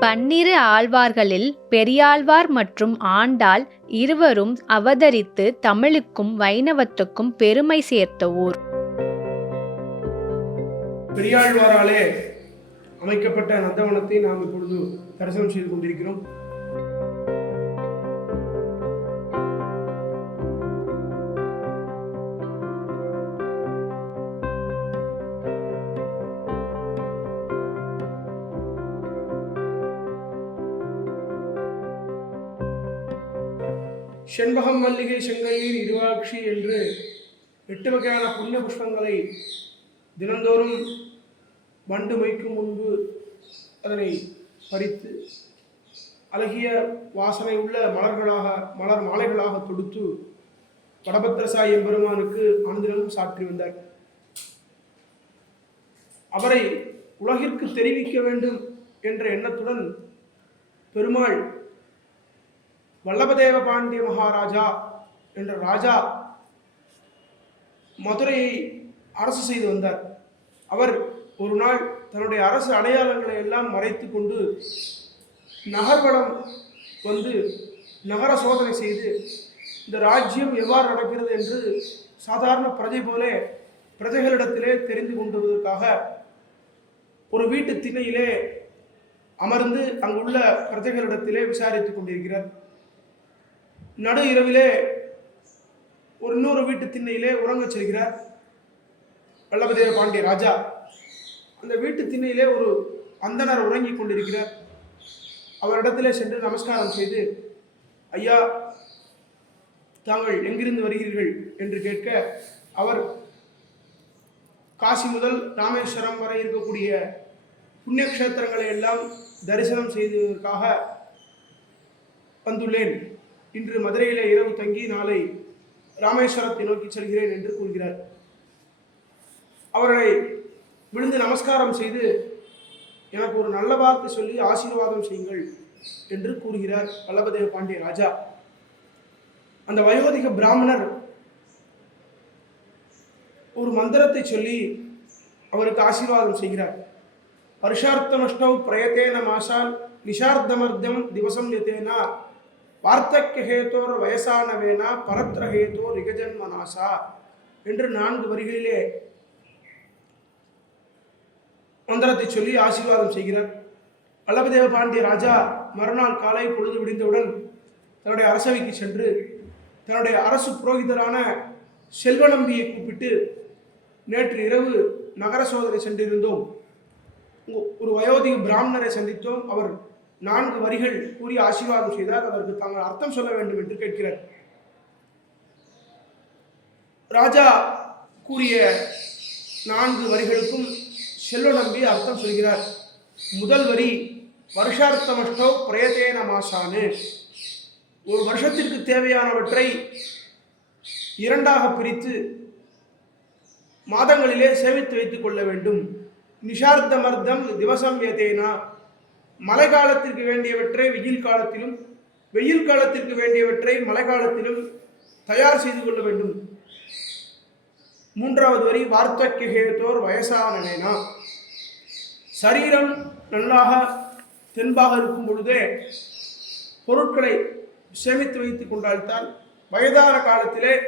பன்னிரு ஆழ்வார்களில் பெரியாழ்வார் மற்றும் ஆண்டாள் இருவரும் அவதரித்து தமிழுக்கும் வைணவத்துக்கும் பெருமை சேர்த்த ஊர். பெரியாழ்வாராலே அமைக்கப்பட்ட நந்தவனத்தை நாம் இப்பொழுது தரிசனம் செய்து கொண்டிருக்கிறோம். செண்பகம் மல்லிகை செங்கையில் இருவாட்சி என்று எட்டு வகையான புண்ணிய புஷ்பங்களை தினந்தோறும் வண்டு மைக்கும் முன்பு அதனை பறித்து அழகிய வாசனை உள்ள மலர்களாக மலர் மாலைகளாக தொடுத்து வடபத்திரசாய் எம்பெருமானுக்கு ஆனந்திரமும் சாற்றி வந்தார். அவரை உலகிற்கு தெரிவிக்க வேண்டும் என்ற எண்ணத்துடன் பெருமாள் வல்லபதேவ பாண்டிய மகாராஜா என்ற ராஜா மதுரையை அரசு செய்து வந்தார். அவர் ஒரு நாள் தன்னுடைய அரசு அடையாளங்களை எல்லாம் மறைத்து கொண்டு நகர்வடம் வந்து நகர சோதனை செய்து இந்த ராஜ்யம் எவ்வாறு நடக்கிறது என்று சாதாரண பிரஜை போலே பிரஜைகளிடத்திலே தெரிந்து கொண்டுவதற்காக ஒரு வீட்டு திணையிலே அமர்ந்து அங்குள்ள பிரஜைகளிடத்திலே விசாரித்துக் கொண்டிருக்கிறார். நடு இரவிலே ஒரு இன்னொரு வீட்டு திண்ணையிலே உறங்கச் செல்கிறார் வல்லபதேவ பாண்டிய ராஜா. அந்த வீட்டு திண்ணையிலே ஒரு அந்தணர் உறங்கிக் கொண்டிருக்கிறார். அவரிடத்திலே சென்று நமஸ்காரம் செய்து ஐயா தாங்கள் எங்கிருந்து வருகிறீர்கள்? என்று கேட்க அவர் காசி முதல் ராமேஸ்வரம் வரை இருக்கக்கூடிய புண்ணியக்ஷேத்திரங்களை எல்லாம் தரிசனம் செய்ததற்காக வந்துள்ளேன். இன்று மதுரையில் இரவு தங்கி நாளை ராமேஸ்வரத்தை நோக்கி செல்கிறேன் என்று கூறுகிறார். அவர்களை விழுந்து நமஸ்காரம் செய்து எனக்கு ஒரு நல்ல வார்த்தை சொல்லி ஆசீர்வாதம் செய்யுங்கள் என்று கூறுகிறார் வல்லபதேவ பாண்டிய ராஜா. அந்த வயோதிக பிராமணர் ஒரு மந்திரத்தை சொல்லி அவருக்கு ஆசீர்வாதம் செய்கிறார். வருஷார்த்தமஷ்டவ் பிரயத்தேன மாசால் நிஷார்த்தமர்த்தம் திவசம் வார்த்தக்க ஹேத்தோர் வயசானவேனா பரத்ரஹேத்தோர் ரிகஜன்மநாசா என்று நான்கு வரிகளிலே மந்திரத்தை சொல்லி ஆசீர்வாதம் செய்கிறார். வல்லபதேவ பாண்டிய ராஜா மறுநாள் காலை பொழுது விடிந்தவுடன் தன்னுடைய அரசவைக்கு சென்று தன்னுடைய அரசு புரோகிதரான செல்வநம்பியை கூப்பிட்டு நேற்று இரவு நகர சோதனை சென்றிருந்தோம். ஒரு வயோதிக பிராமணரை சந்தித்தோம். அவர் நான்கு வரிகள் கூறி ஆசீர்வாதம் செய்தார். அதற்கு தாங்கள் அர்த்தம் சொல்ல வேண்டும் என்று கேட்கிறார். ராஜா கூறிய நான்கு வரிகளுக்கும் செல்வ நம்பி அர்த்தம் சொல்கிறார். முதல் வரி வருஷார்த்தமஷ்டோ பிரயத்தேன மாசானு. ஒரு வருஷத்திற்கு தேவையானவற்றை இரண்டாக பிரித்து மாதங்களிலே சேமித்து வைத்துக் கொள்ள வேண்டும். நிஷார்த்தமர்த்தம் திவசம் ஏதேனா மழை காலத்திற்கு வேண்டியவற்றை வெயில் காலத்திலும் வெயில் காலத்திற்கு வேண்டியவற்றை மழை காலத்திலும் தயார் செய்து கொள்ள வேண்டும். மூன்றாவது வரி வார்த்தக்கியேத்தோர் வயசானேனா சரீரம் நன்றாக தென்பாக இருக்கும் பொழுதே பொருட்களை சேமித்து வைத்துக் கொண்டால்தான் வயதான காலத்திலே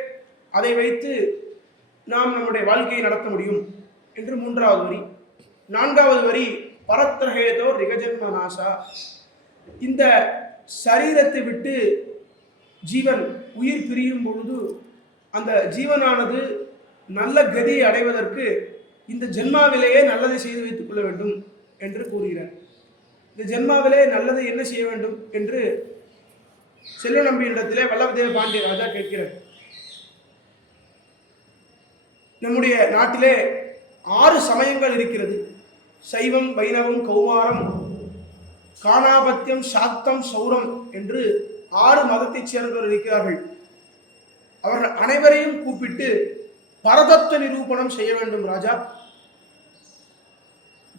அதை வைத்து நாம் நம்முடைய வாழ்க்கையை நடத்த முடியும். என்று மூன்றாவது வரி. நான்காவது வரி பரத்ரஹேதோ ரிகஜன்ம நாசா இந்த சரீரத்தை விட்டு ஜீவன் உயிர் பிரியும் பொழுது அந்த ஜீவனானது நல்ல கதியை அடைவதற்கு இந்த ஜென்மாவிலேயே நல்லதை செய்து வைத்துக் கொள்ள வேண்டும் என்று கூறுகிறார். இந்த ஜென்மாவிலே நல்லதை என்ன செய்ய வேண்டும் என்று செல்வ நம்பியிடத்திலே வல்லபதேவ பாண்டிய ராஜா கேட்கிறார். நம்முடைய நாட்டிலே ஆறு சமயங்கள் இருக்கிறது. சைவம் வைணவம் கௌமாரம் காணாபத்தியம் சாக்தம் சௌரம் என்று ஆறு மதத்தைச் சேர்ந்தவர் இருக்கிறார்கள். அவர்கள் அனைவரையும் கூப்பிட்டு பரதத்துவ நிரூபணம் செய்ய வேண்டும் ராஜா.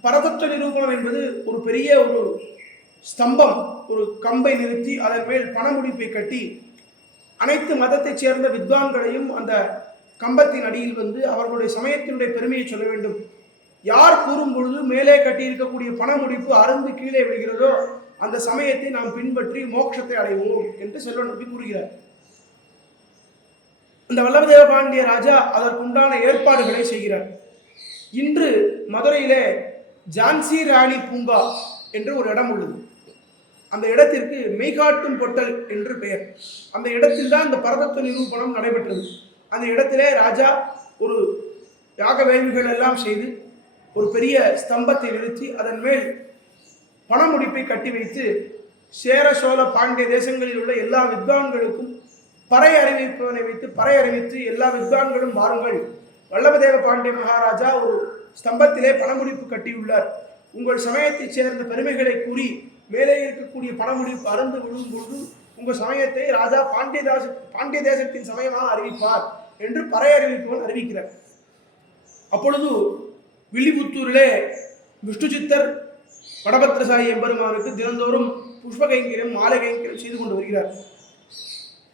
பரதத்துவ நிரூபணம் என்பது ஒரு பெரிய ஒரு ஸ்தம்பம் ஒரு கம்பை நிறுத்தி அதன் மேல் பணமுடிப்பை கட்டி அனைத்து மதத்தைச் சேர்ந்த வித்வான்களையும் அந்த கம்பத்தின் அடியில் வந்து அவர்களுடைய சமயத்தினுடைய பெருமையை சொல்ல வேண்டும். யார் கூறும் பொழுது மேலே கட்டியிருக்கக்கூடிய பண முடிப்பு அருந்து கீழே விழுகிறதோ அந்த சமயத்தை நாம் பின்பற்றி மோட்சத்தை அடைவோம் என்று செல்வ நம்பி கூறுகிறார். இந்த வல்லபதேவ பாண்டிய ராஜா அதற்குண்டான ஏற்பாடுகளை செய்கிறார். இன்று மதுரையிலே ஜான்சி ராணி பூங்கா என்று ஒரு இடம் உள்ளது. அந்த இடத்திற்கு மெய்காட்டும் பொட்டல் என்று பெயர். அந்த இடத்தில் தான் இந்த பரதத்துவ நிரூபணம் நடைபெற்றது. அந்த இடத்திலே ராஜா ஒரு யாக வேள்விகள் எல்லாம் செய்து ஒரு பெரிய ஸ்தம்பத்தை நிறுத்தி அதன் மேல் பணமுடிப்பை கட்டி வைத்து சேர சோழ பாண்டிய தேசங்களில் உள்ள எல்லா வித்வான்களுக்கும் பறை அறிவிப்பவனை வைத்து பறை அறிவித்து எல்லா வித்வான்களும் வாருங்கள். வல்லபதேவ பாண்டிய மகாராஜா ஒரு ஸ்தம்பத்திலே பணமுடிப்பு கட்டியுள்ளார். உங்கள் சமயத்தைச் சேர்ந்த பெருமைகளை கூறி மேலே இருக்கக்கூடிய பணமுடிப்பு அறந்து விழும் பொழுது உங்கள் சமயத்தை ராஜா பாண்டியதாச பாண்டிய தேசத்தின் சமயமாக அறிவிப்பார் என்று பறை அறிவிப்பவன் அறிவிக்கிறார். அப்பொழுது வில்லிபுத்தூரிலே விஷ்ணு சித்தர் வடபத்திரசாயி எம்பெருமானுக்கு தினந்தோறும் புஷ்ப கைங்கரியம் மாலை கைங்கரியம் செய்து கொண்டு வருகிறார்.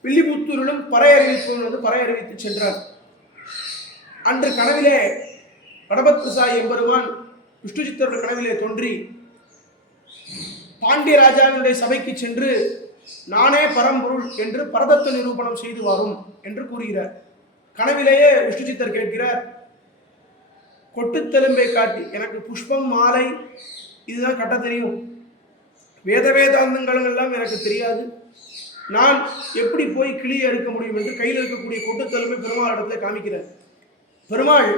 வில்லிபுத்தூரிலும் பறை அறிவிப்பவன் வந்து பறை அறிவித்து சென்றார். அன்று கனவிலே வடபத்ரசாயி எம்பெருமான் விஷ்ணு சித்தருடைய கனவிலே தோன்றி பாண்டிய ராஜாவினுடைய சபைக்கு சென்று நானே பரம்பொருள் என்று பரதத்துவ நிரூபணம் செய்து வரும் என்று கூறுகிறார். கனவிலேயே விஷ்ணு சித்தர் கேட்கிறார் கொட்டுத்தெலும்பை காட்டி எனக்கு புஷ்பம் மாலை இதுதான் கட்ட தெரியும். வேத வேதாந்தங்கள் எல்லாம் எனக்கு தெரியாது. நான் எப்படி போய் கிளியை எடுக்க முடியும் என்று கையில் இருக்கக்கூடிய கொட்டுத்தெலும்பை பெருமாள் இடத்துல காமிக்கிறார். பெருமாள்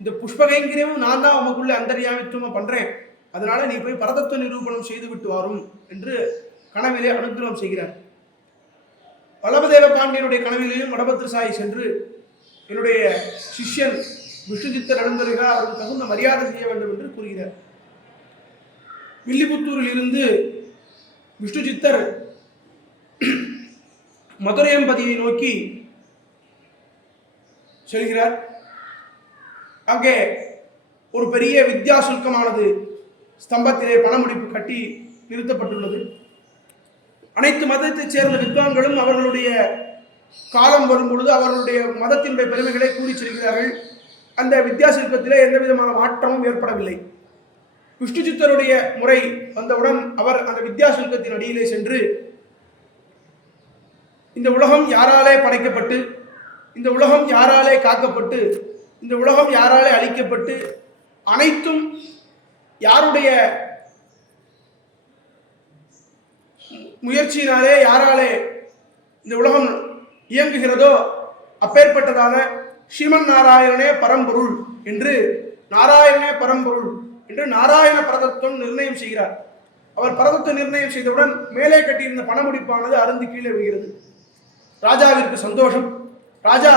இந்த புஷ்பகைங்கிரியமும் நான் தான் அவனுக்குள்ளே அந்தர்யாமித்துவமா பண்ணுறேன் அதனால நீ போய் பரதத்துவ நிரூபணம் செய்து விட்டு வரும் என்று கனவிலே அனுகிரகம் செய்கிறார். வல்லபதேவ பாண்டியனுடைய கனவிலேயும் வடபத்ரசாயி சென்று என்னுடைய சிஷ்யன் விஷ்ணுஜித்தர் எழுந்தருகிறார் அவருக்கு தகுந்த மரியாதை செய்ய வேண்டும் என்று கூறுகிறார். வில்லிபுத்தூரில் இருந்து விஷ்ணுஜித்தர் மதுரையம்பதியை நோக்கி செல்கிறார். அங்கே ஒரு பெரிய வித்யா சுல்கமானது ஸ்தம்பத்திலே பணமுடிப்பு கட்டி நிறுத்தப்பட்டுள்ளது. அனைத்து மதத்தைச் சேர்ந்த வித்வான்களும் அவர்களுடைய காலம் வரும் பொழுது அவர்களுடைய மதத்தினுடைய பெருமைகளை கூறி செல்கிறார்கள். அந்த வித்யா எந்த விதமான மாற்றமும் ஏற்படவில்லை. விஷ்ணு சித்தருடைய முறை வந்தவுடன் அவர் அந்த வித்யாசுல்கத்தின் அடியிலே சென்று இந்த உலகம் யாராலே படைக்கப்பட்டு இந்த உலகம் யாராலே காக்கப்பட்டு இந்த உலகம் யாராலே அழிக்கப்பட்டு அனைத்தும் யாருடைய முயற்சியினாலே யாராலே இந்த உலகம் இயங்குகிறதோ அப்பேற்பட்டதான ஸ்ரீமன் நாராயணனே பரம்பொருள் என்று நாராயணனே பரம்பொருள் என்று நாராயண பரதத்துவம் நிர்ணயம் செய்கிறார். அவர் பரதத்துவ நிர்ணயம் செய்தவுடன் மேலே கட்டியிருந்த பணமுடிப்பானது அருந்து கீழே விழுகிறது. ராஜாவிற்கு சந்தோஷம். ராஜா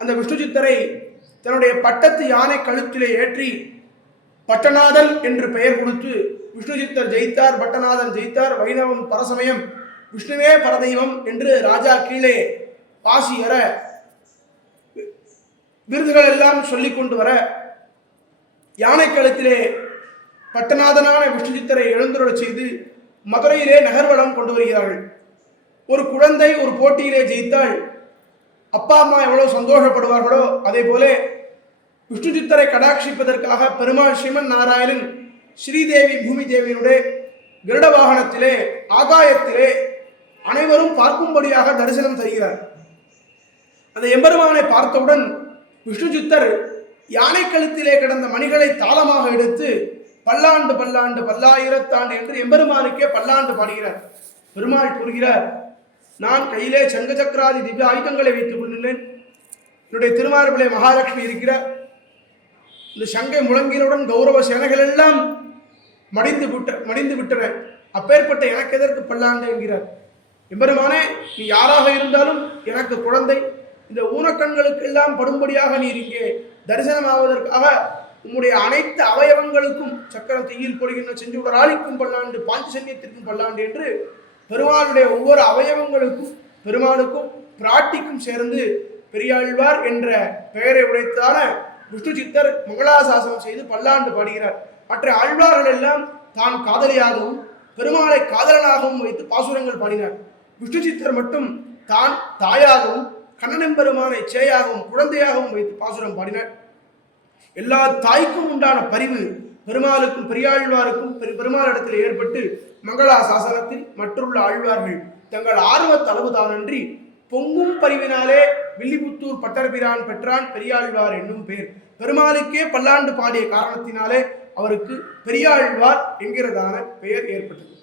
அந்த விஷ்ணுஜித்தரை தன்னுடைய பட்டத்து யானை கழுத்திலே ஏற்றி பட்டநாதன் என்று பெயர் கொடுத்து விஷ்ணுஜித்தர் ஜெயித்தார் பட்டநாதன் ஜெயித்தார் வைணவம் பரசமயம் விஷ்ணுவே பரதெய்வம் என்று ராஜா கீழே பாசி ஏற விருதுகள் எல்லாம் சொல்லிக் கொண்டு வர யானை கழுத்திலே பட்டநாதனான விஷ்ணுஜித்தரை எழுந்துருளச் செய்து மதுரையிலே நகர்வலம் கொண்டு வருகிறார்கள். ஒரு குழந்தை ஒரு போட்டியிலே ஜெயித்தால் அப்பா அம்மா எவ்வளோ சந்தோஷப்படுவார்களோ அதே போல விஷ்ணுஜித்தரை கடாட்சிப்பதற்காக பெருமாள் ஸ்ரீமன் நாராயணன் ஸ்ரீதேவி பூமி தேவியினுடைய கருட வாகனத்திலே ஆகாயத்திலே அனைவரும் பார்க்கும்படியாக தரிசனம் தருகிறார். அந்த எம்பெருமானை பார்த்தவுடன் விஷ்ணுஜித்தர் யானை கழுத்திலே கிடந்த மணிகளை தாளமாக எடுத்து பல்லாண்டு பல்லாண்டு பல்லாயிரத்தாண்டு என்று எம்பெருமானுக்கே பல்லாண்டு பாடுகிறார். பெருமாள் கூறுகிறார் நான் கையிலே சங்க சக்கராதி திவ்ய ஆயுதங்களை வைத்துக் கொண்டுள்ளேன் என்னுடைய திருமார்பிலே மகாலட்சுமி இருக்கிறார். இந்த சங்கை முழங்கியவுடன் கௌரவ சேனைகள் எல்லாம் மடிந்து விட்ட மடிந்து விட்டன. அப்பேற்பட்ட எனக்கு எதற்கு பல்லாண்டு? என்கிறார். எம்பெருமானே நீ யாராக இருந்தாலும் எனக்கு குழந்தை. இந்த ஊனக்கண்களுக்கு எல்லாம் படும்படியாக நீர் இங்கே தரிசனமாவதற்காக உம்முடைய அனைத்து அவயவங்களுக்கும் சக்கரம் தீயில் பொழுகின்ற செஞ்சுடர் ஆளிக்கும் பல்லாண்டு பாஞ்சசன்யத்திற்கும் பல்லாண்டு என்று பெருமாளுடைய ஒவ்வொரு அவயவங்களுக்கும் பெருமாளுக்கும் பிராட்டிக்கும் சேர்ந்து பெரியாழ்வார் என்ற பெயரை உடைத்தான விஷ்ணு சித்தர் மங்களாசாசனம் செய்து பல்லாண்டு பாடுகிறார். மற்ற ஆழ்வார்கள் எல்லாம் தான் காதலியாகவும் பெருமாளை காதலனாகவும் வைத்து பாசுரங்கள் பாடினார். விஷ்ணு சித்தர் மட்டும் தான் தாயாகவும் கண்ணனம் பெருமானை சேயாகவும் குழந்தையாகவும் வைத்து பாசுரம் பாடினார். எல்லா தாய்க்கும் உண்டான பரிவு பெருமாளுக்கும் பெரியாழ்வாருக்கும் பெரு பெருமாளிடத்தில் ஏற்பட்டு மங்களா சாசனத்தில் மற்றுள்ள ஆழ்வார்கள் தங்கள் ஆர்வத் அளவுதானன்றி பொங்கும் பரிவினாலே வில்லிபுத்தூர் பட்டர்பிரான் பெற்றான் பெரியாழ்வார் என்னும் பெயர். பெருமாளுக்கே பல்லாண்டு பாடிய காரணத்தினாலே அவருக்கு பெரியாழ்வார் என்கிறதான பெயர் ஏற்பட்டது.